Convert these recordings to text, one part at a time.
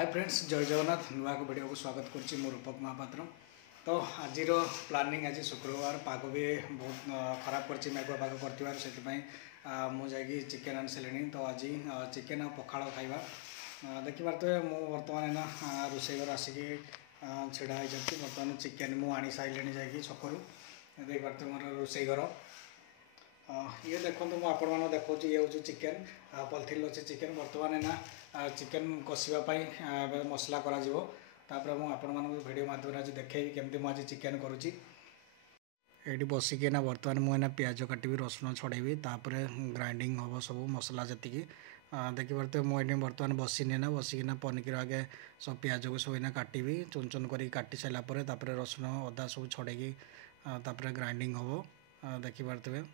Hi friends, जय जगन्नाथ। नुआ को वीडियो को स्वागत करुच्ची मो रूपक महापात्र। तो आज प्लानिंग आज शुक्रवार, पाग भी बहुत खराब कर मेघुआ पाग कर मुझे चिकेन आनी सारे। तो आज चिकेन पखाड़ खाइबा देखी पारे मु बर्तमान ना रोषे घर आसिक छिड़ा होती। बर्तमान चिकेन मुझे आनी सारे जा छकू देख पारे मोर रोषे घर ये देखो मुझे देखा ये हूँ चिकेन पॉलिथिन अच्छे चिकेन बर्तमान ना चिकेन कषापी मसला कर मुझे भिडियो माध्यम आज देखे केमती मुझे चिकेन करुँची। ये बसिक ना बर्तमान मुझे प्याज काटि रसुण छड़ेबी ग्राइंडिंग हम सब मसला जी देखी पारे मुझे बर्तमान बसिनी ना बसिकिना पनिर आगे सब प्याज को सब काटि चुन चुन कर काटि सारापर रसुण अदा सब छड़ेकी ग्राइंडिंग हम देखी पारे।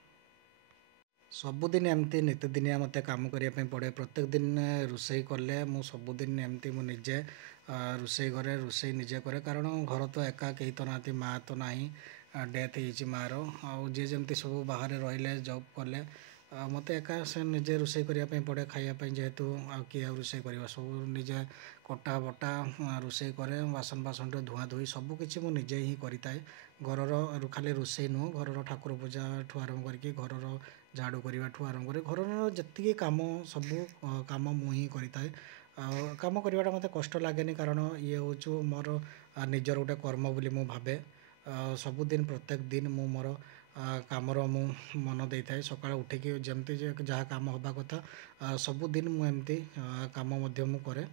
सबुदिन एमती नीतिदिनिया मत काम करने पड़े। प्रत्येक दिन रोषे कले मु सबुदिन एमती मुझे रोषे करे रोषे निजे करे कारण घर तो एका कहीं तो ना माँ तो ना डेथ हो मार जी जमी सब बाहर रही जॉब कले मत एका से निजे रोषे करने पड़े खायापी जेहेतु किए रोषे कर सब निजे कटा बटा रोषे करे बासन बासन धुआ धुई सबकि मुझे ही करें। घर खाली रोषे नुह घर ठाकुर पूजा ठू आरंभ करके घर झाड़ू करने ठू आरंभ कर घर जी कम सब कम मुझे करें। कम करवाटा मत कष्ट लगे कारण ये हूँ मोर निजर गोटे कर्म बोली मु भावे। सबुदिन प्रत्येक दिन मु मोर कामर मु मन दे था सका उठिकी जमती जहाँ कम हवा कथा सबुदिन मुझे कम मु करे।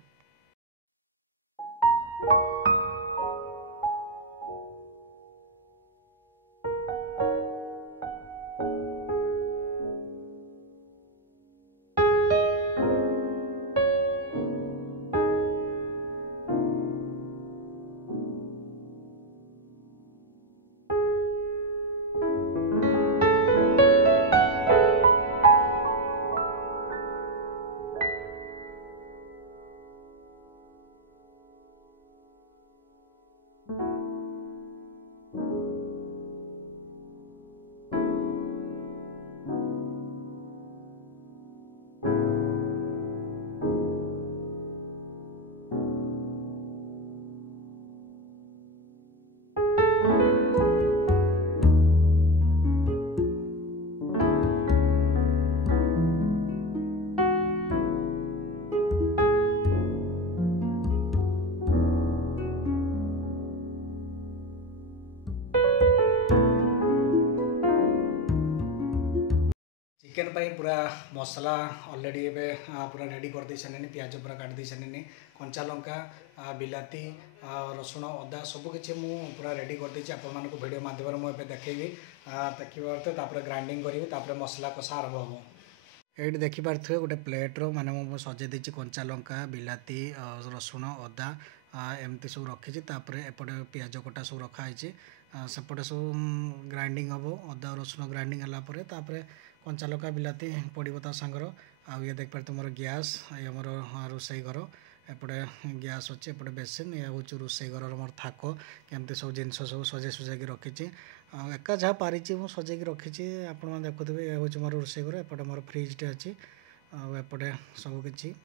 चिकेन पूरा मसला ऑलरेडी एबे पूरा रेडी कर दे सारे। प्याज पूरा काट दे सारे, कंचा लंका बिलाती रसुण अदा सबकि पूरा रेडी कर देछि। आपण मानको वीडियो माध्यम मुझे देखी देखिए ग्राइंडिंग करी मसला कषा आरंभ हम। ये देखी पारे गोटे प्लेट्र माने मुझे सजे देछि कंचा लंका बिलाती रसुण अदा एमती सब रखी एपटे प्याज कटा सब रखाई सेपटे सब ग्राइंडिंग हम अदा रसुण ग्राइंडिंग है कंचा लंका बिलाती पड़ो ता सांगर आ ये देख पारे मोर गैस ये मोर रोषे घर एपटे गैस अच्छे एपटे बेसिन ये हूँ रोषे घर मोर थाक केमती सब जिन सब सजे सुजाकी रखी एका जहाँ पारी मुझे सजेकी रखी आप देखुवे। ये हूँ मोर रोषे घर एपटे मोर फ्रिजटे अच्छी एपटे सबकि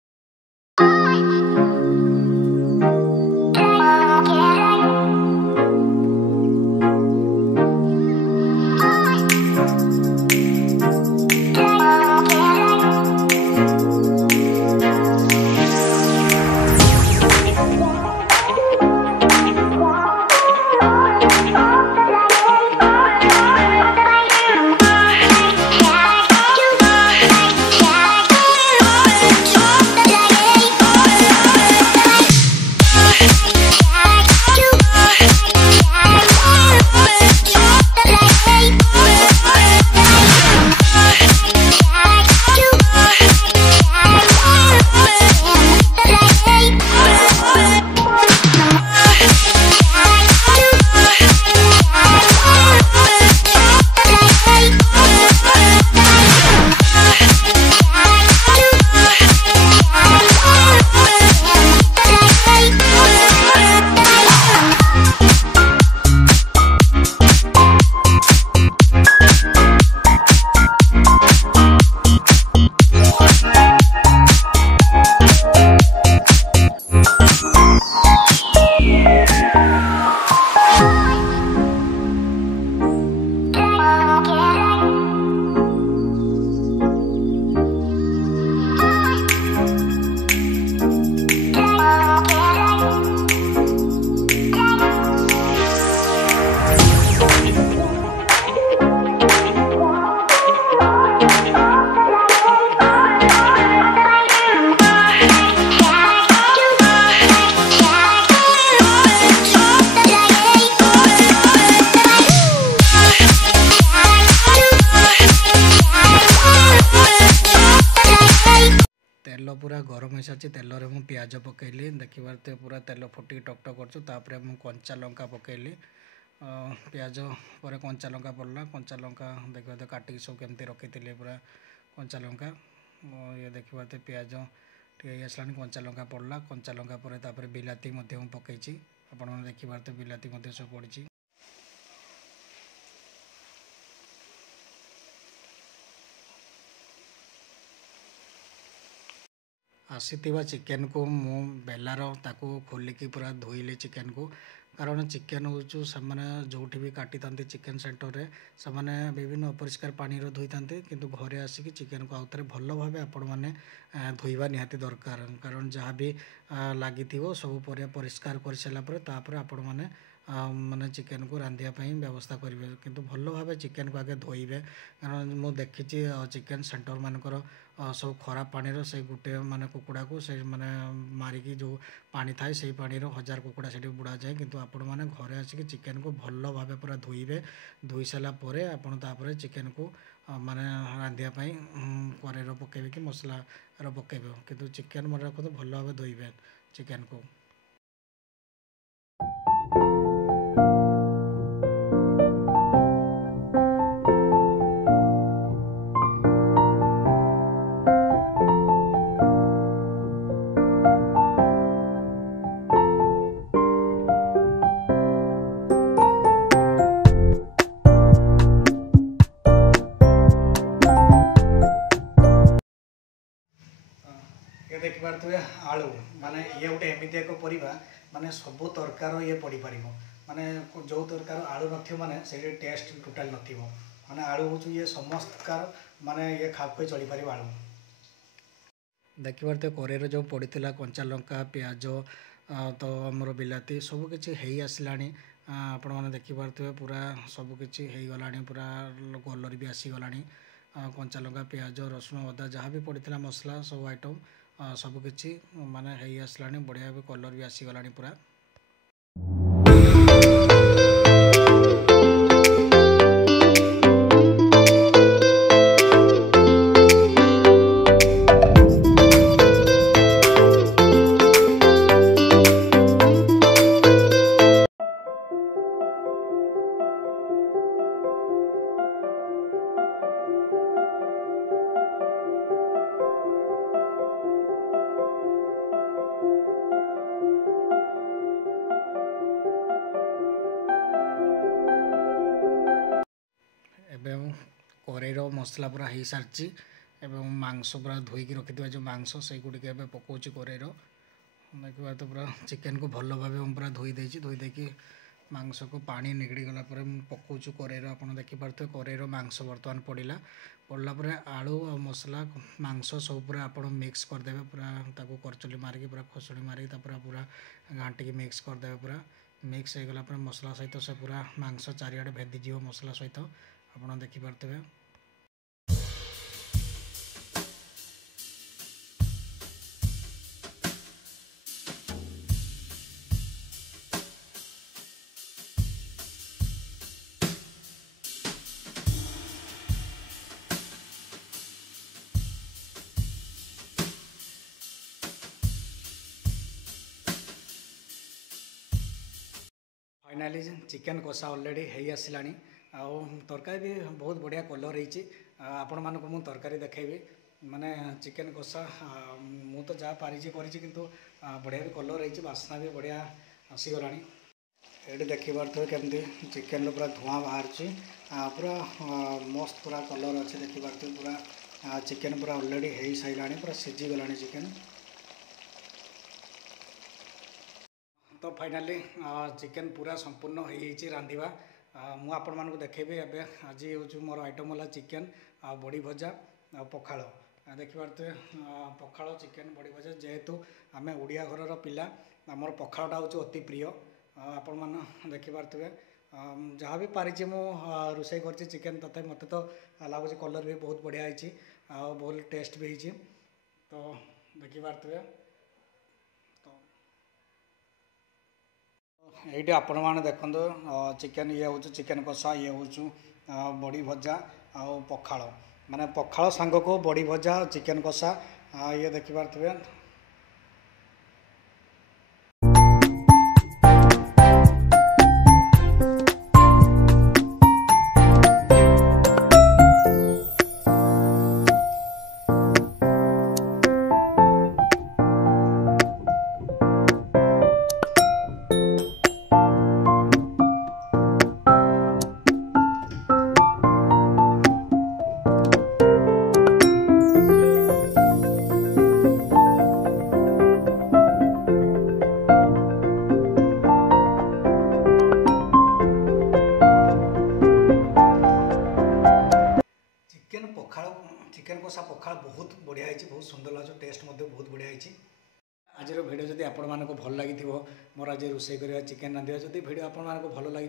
पियाज पकईली देखिए पूरा तेल फुटिक टकटक कर कंचा लंका पकईली पियाज पर कंचा लंका पड़ला कंचा लंका देखिए काटिक सब केमती रखी पूरा कंचा लंका ये देखिए पियाज टे आसला कंचा लंका पड़ला कंचा लंका पर बिलाती पकई आपण देखिए बिलाती सब पड़ी आसीथिबा चिकेन को मु बेलार ताको खोलिकी पूरा धोइले चिकेन को कारण चिकेन हूँ से जो भी काटी था चिकेन सेंटर रे से विभिन्न अपरिष्कार पानी धोई था किंतु घरे आसिक चिकेन को आउे भल भाव आपण मैंने धोइबा निहाती दरकार कारण जहाँ भी लगी सब परिष्कार कर सारापर आपण मैंने माने चिकेन को रांधियापाई व्यवस्था करेंगे किंतु भल भाव चिकेन को आगे धोइबे कारण मुझे देखी चिकेन सेंटर मानकर सब खराब पानी से गोटे माने कुकुड़ा को से माने मारिकी जो पानी थाए से पानी हजार कुकुड़ा से बुड़ा जाए किंतु आपण मैंने घरे आसिक चिकेन को भल भाव पूरा धोइबे धोई सारापर आपड़ चिकेन को माने रांधियापाई कड़ाई पकेबे कि मसला पकेबे किंतु चिकेन मन रखते भल भाव धोइबे चिकेन को ये देखी पारे आलू माने ये गोटे एमती एक परिवा माने सब तरकार ये पड़ पार माने जो तरकार आलू नाने से टेस्ट टोटाल न माने आलू हूँ ये समस्त माने ये खाप खुई चली पार आलू देखी पारे कड़ाई जो पड़ा कंचा लंका पियाज तो आमर बिलाती सबकि हो आसला आपण मैंने देखिपे पूरा सबकि हो गला पूरा कलर भी आसीगला कंचा लंका पियाज रसुण अदा जहाँ भी पड़ा मसला सब आइटम सबकि माने हो आसला बढ़िया भी कलर भी आसीगला पूरा कड़ाईर मसला पूरा हो सारी एवं मांस पूरा धोईकी रखि जो मांस से गुड़िक पकाऊँ कड़ाईर देखिए तो पूरा चिकेन को भल भाव पूरा धोई देकी मांस को पानी निगड़ी गला पकाऊँ कड़ाईर आप देखिपे कड़ाईर मांस बर्तमान पड़ला आलू और मसला मांस सब पूरा आप मिक्स करदे पूरा करचली मारिकी पूरा खसुड़ी मारिकी पूरा घाटिकी मिक्स करदे पूरा मिक्स हो गला मसला सहित से पूरा मांस चारिआडे भेदीज मसला सहित आप देखिपे फाइनाली चिकेन कषा ऑलरेडी हो आसला तरकारी भी बहुत बढ़िया कलर रही आपण मानक मु तरकारी देखी माने चिकेन कषा मु तो जहाँ पारिछि करिछि किंतु बढ़िया भी कलर रही बास्ना भी बढ़िया आसीगला ये देखिपे केमती चिकेन पूरा धुआं बाहर पूरा मस्त पूरा कलर अच्छे देखिपे पूरा चिकेन पूरा ऑलरेडी हो सारा पूरा सीझीगला चिकेन तो फाइनाली चिकेन पूरा संपूर्ण हो रांधिबा मु आपण मानक देखेबी एबे आज हूँ मोर आइटम है चिकेन आ बड़ी भजा आ पखाल देखिपे पखाल चिकेन बड़ी भजा जेहेतु आम ओडिया घर पिला आमर पखालटा हूँ अति प्रिय आपण मान देखिपे जहाँ भी पारिछि मु रोषे कर चिकेन तथा मत तो लगुच कलर भी बहुत बढ़िया होती बहुत टेस्ट भी होती तो देखिपे ये आपण मैंने देखो चिकेन ये हूँ चिकेन कषा ये हूँ बड़ी भजा आ पखाल माने पखाल सांग को बड़ी भजा चिकेन कषा ये देखिपे टेस्ट बहुत बढ़िया होती। आज भिडियो जदि आपको भल लगी मोर आज रोसे करवा चिकेन रांधिया जदि भिडियो आपको भल लगी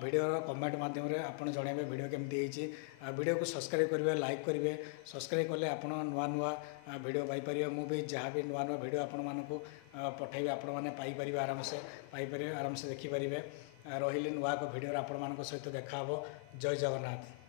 भिडियो कमेंट मध्यम आप जनइबे भिडियो केमती भिडियो को सब्सक्राइब करेंगे लाइक करेंगे सब्सक्राइब कले आप नुआ नुआ भिडियो पाइपर मुझे जहाँ भी नुआ नुआ भिडियो आपको पठेबी आपरे आराम से देखिपारे रही नुआ एक भिडियो आपण सहित देखा जय जगन्नाथ।